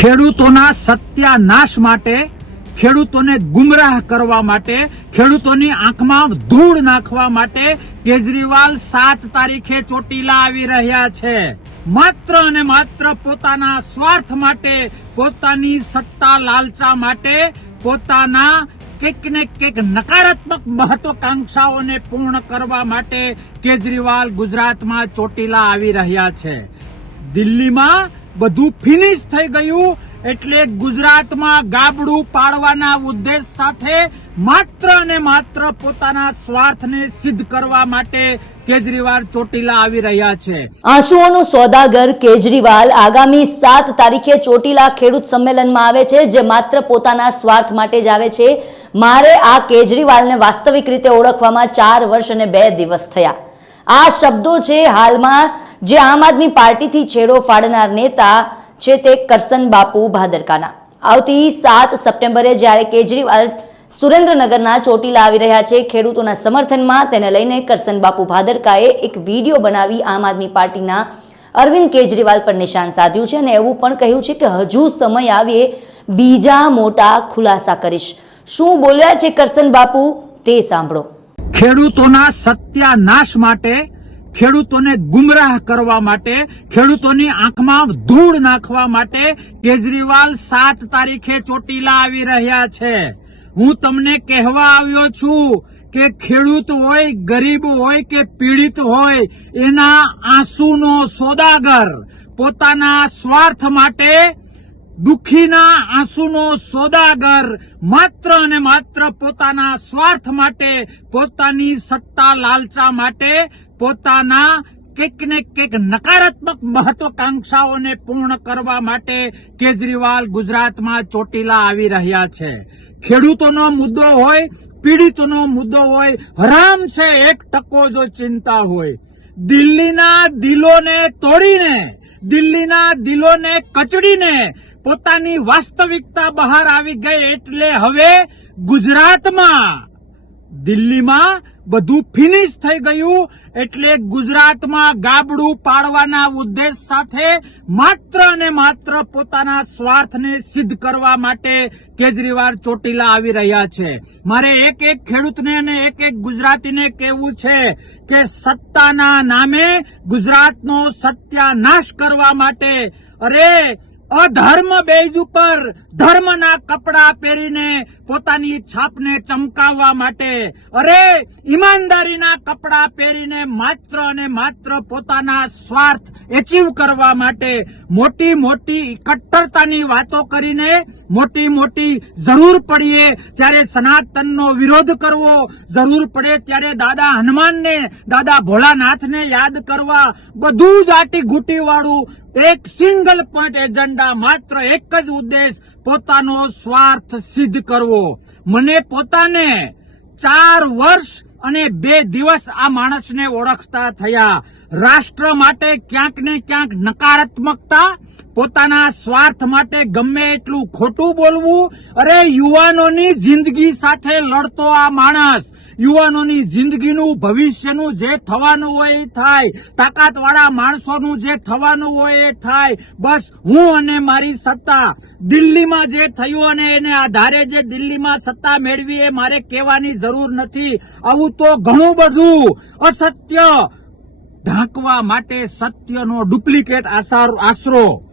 ખેડૂતોના સત્યાનાશ માટે, ખેડૂતોને ગુમરાહ કરવા માટે, ખેડૂતોની આંખમાં ધૂળ નાખવા માટે કેજરીવાલ સાત તારીખે ચોટીલા આવી રહ્યા છે. માત્ર અને માત્ર પોતાના સ્વાર્થ માટે, પોતાની સત્તા લાલચા માટે, પોતાના કંઈક ને કંઈક નકારાત્મક મહત્વકાંક્ષાઓને પૂર્ણ કરવા માટે કેજરીવાલ ગુજરાતમાં ચોટીલા આવી રહ્યા છે. દિલ્હીમાં બધું ફિનિશ થઈ ગયું એટલે ગુજરાતમાં ગાબડું પાડવાના ઉદ્દેશ સાથે માત્ર અને માત્ર પોતાના સ્વાર્થને સિદ્ધ કરવા માટે કેજરીવાલ ચોટીલા આવી રહ્યા છે. આંસુઓનો સોદાગર કેજરીવાલ આગામી સાત તારીખે ચોટીલા ખેડૂત સંમેલનમાં આવે છે, જે માત્ર પોતાના સ્વાર્થ માટે જ આવે છે. મારે આ કેજરીવાલને વાસ્તવિક રીતે ઓળખવામાં ચાર વર્ષ અને બે દિવસ થયા. આ શબ્દો છે હાલમાં જે આમ આદમી પાર્ટીથી છેડો ફાડનાર નેતા છે તે કરસન બાપુ ભાદરકાના. આવતી સાત સપ્ટેમ્બરે જ્યારે કેજરીવાલ સુરેન્દ્રનગરના ચોટીલા આવી રહ્યા છે, ખેડૂતોના સમર્થનમાં તેને લઈને કરસન બાપુ ભાદરકાએ એક વીડિયો બનાવી આમ આદમી પાર્ટીના અરવિંદ કેજરીવાલ પર નિશાન સાધ્યું છે અને એવું પણ કહ્યું છે કે હજુ સમય આવીએ, બીજા મોટા ખુલાસા કરીશ. શું બોલ્યા છે કરસન બાપુ? તે સાંભળો. ખેડૂતોના સત્યાનાશ માટે ખેડૂતોને ગુમરાહ કરવા માટે, ખેડૂતોની આંખમાં ધૂળ નાખવા માટે કેજરીવાલ સાત તારીખે ચોટીલા આવી રહ્યા છે. હું તમને કહેવા આવ્યો છું કે ખેડૂત હોય, ગરીબ હોય કે પીડિત હોય, એના આંસુનો સોદાગર પોતાના સ્વાર્થ માટે, દુખીના આંસુનો સોદાગર માત્ર અને માત્ર પોતાના સ્વાર્થ માટે, પોતાની સત્તા લાલચા માટે પોતાના કંઈક ને કંઈક નકારાત્મક મહત્વકાંક્ષાઓને પૂર્ણ કરવા માટે કેજરીવાલ ગુજરાતમાં ચોટીલા આવી રહ્યા છે. ખેડૂતોનો મુદ્દો હોય, પીડિતોનો મુદ્દો હોય, હરામ છે એક ટકો જો ચિંતા હોય. દિલ્હીના દિલોને તોડીને, દિલ્હીના દિલોને કચડીને પોતાની વાસ્તવિકતા બહાર આવી ગઈ એટલે હવે ગુજરાતમાં દિલ્હીમાં બધું ફિનિશ થઈ ગયું એટલે ગુજરાતમાં ગાબડું પાડવાના ઉદ્દેશ સાથે માત્ર અને માત્ર પોતાના સ્વાર્થને સિદ્ધ કરવા માટે કેજરીવાલ ચોટીલા આવી રહ્યા છે. મારે એક એક ખેડૂતને અને એક એક ગુજરાતીને કહેવું છે કે સત્તાના નામે ગુજરાતનો સત્યાનાશ કરવા માટે અરે અધર્મ બેઝ ઉપર ધર્મના કપડા પહેરીને પોતાની છાપને ચમકાવવા માટે. અરે, ઈમાનદારીના કપડા પહેરીને માત્ર અને માત્ર પોતાના સ્વાર્થ એચીવ કરવા માટે મોટી મોટી કટ્ટરતાની વાતો કરીને મોટી મોટી જરૂર પડીએ ત્યારે સનાતનનો વિરોધ કરવો જરૂર પડે ત્યારે દાદા હનુમાનને, દાદા ભોળાનાથને યાદ કરવા બધું જ આટી ઘૂંટી વાળું એક સિંગલ પોઈન્ટ એજન્ડા માત્ર એક જ ઉદ્દેશ પોતાનો સ્વાર્થ સિદ્ધ કરવો. મને પોતાને ચાર વર્ષ અને બે દિવસ આ માણસને ઓળખતા થયા. રાષ્ટ્ર માટે ક્યાંક ને ક્યાંક નકારાત્મકતા, પોતાના સ્વાર્થ માટે ગમે એટલું ખોટું બોલવું, અરે યુવાનોની જિંદગી સાથે લડતો આ માણસ. યુવાનોની જિંદગીનું, ભવિષ્યનું જે થવાનું હોય એ થાય. તાકાતવાળા માણસોનું જે થવાનું હોય એ થાય. બસ હું અને મારી સત્તા. દિલ્હીમાં જે થયું અને એને આધારે જે દિલ્હીમાં સત્તા મેળવી એ મારે કહેવાની જરૂર નથી. આવું તો ઘણું બધું. અસત્ય. ઢાંકવા માટે સત્યનો ડુપ્લિકેટ આશરો.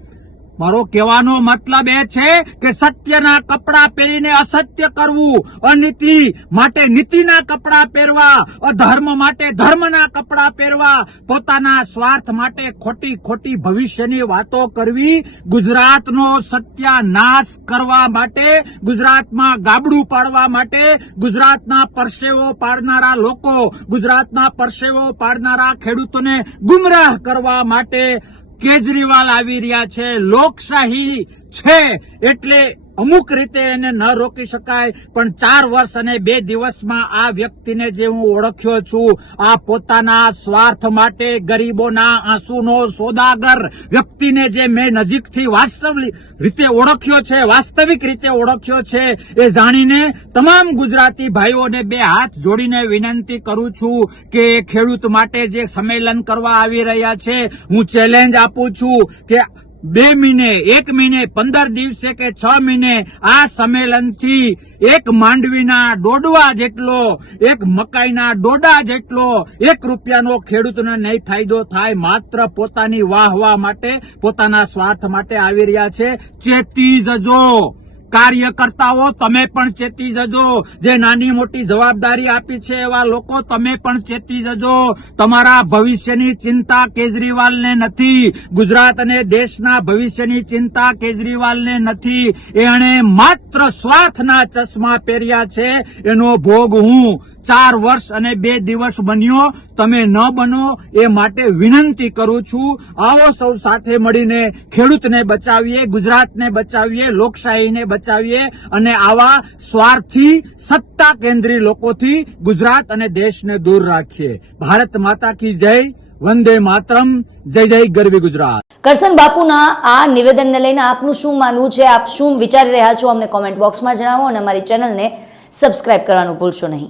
મારો કહેવાનો મતલબ એ છે કે સત્યના કપડા પહેરીને અસત્ય કરવું, અનિતિ માટે નીતિના કપડા પહેરવા, અધર્મ માટે ધર્મના કપડા પહેરવા, પોતાના સ્વાર્થ માટે ખોટી ખોટી ભવિષ્યની વાતો કરવી, ગુજરાતનો સત્યાનાશ કરવા માટે, ગુજરાતમાં ગાબડું પાડવા માટે, ગુજરાતના પરસેવો પાડનારા લોકો, ગુજરાતના પરસેવો પાડનારા ખેડૂતોને ગુમરાહ કરવા માટે કેજરીવાલ આવી રહ્યા છે. લોકશાહી છે. એટલે અમુક રીતે એને ન રોકી શકાય, પણ ચાર વર્ષ અને બે દિવસમાં આ વ્યક્તિને જે હું ઓળખ્યો છું, આ પોતાના સ્વાર્થ માટે ગરીબોના આંસુનો સોદાગર વ્યક્તિને જે મેં નજીકથી વાસ્તવિક રીતે ઓળખ્યો છે, વાસ્તવિક રીતે ઓળખ્યો છે, એ જાણીને તમામ ગુજરાતી ભાઈઓને બે હાથ જોડીને વિનંતી કરું છું કે ખેડૂત માટે જે સંમેલન કરવા આવી રહ્યા છે, હું ચેલેન્જ આપું છું કે બે મહિને, એક મહિને, પંદર દિવસે કે છ મહિને આ સંમેલનથી એક માંડવીના ડોડવા જેટલો, એક મકાઈના ડોડા જેટલો, એક રૂપિયાનો ખેડૂતને નહીં ફાયદો થાય માત્ર પોતાની વાહ વાહ માટે, પોતાના સ્વાર્થ માટે આવી રહ્યા છે. ચેતી જજો. કાર્યકર્તાઓ, તમે પણ ચેતી જજો. જે નાની મોટી જવાબદારી આપી છે એવા લોકો, તમે પણ ચેતી જજો. તમારા ભવિષ્યની ચિંતા કેજરીવાલને નથી. ગુજરાત અને દેશના ભવિષ્યની ચિંતા કેજરીવાલને નથી. એણે માત્ર સ્વાર્થના ચશ્મા પહેર્યા છે. એનો ભોગ હું ચાર વર્ષ અને બે દિવસ બન્યો. તમે ન બનો એ માટે વિનંતી કરું છું. આવો સૌ સાથે મળીને ખેડૂતને બચાવીએ, ગુજરાતને બચાવીએ, લોકશાહીને બચાવીએ અને આવા સ્વાર્થી સત્તા કેન્દ્રી લોકોથી ગુજરાત અને દેશને દૂર રાખીએ. ભારત માતા કી જય, વંદે માતરમ, જય જય ગરવી ગુજરાત. કરસન બાપુના આ નિવેદનને લઈને આપનું શું માનવું છે? આપ શું વિચારી રહ્યા છો? અમને કોમેન્ટ બોક્સમાં જણાવો અને અમારી ચેનલને સબસ્ક્રાઇબ કરવાનું ભૂલશો નહીં.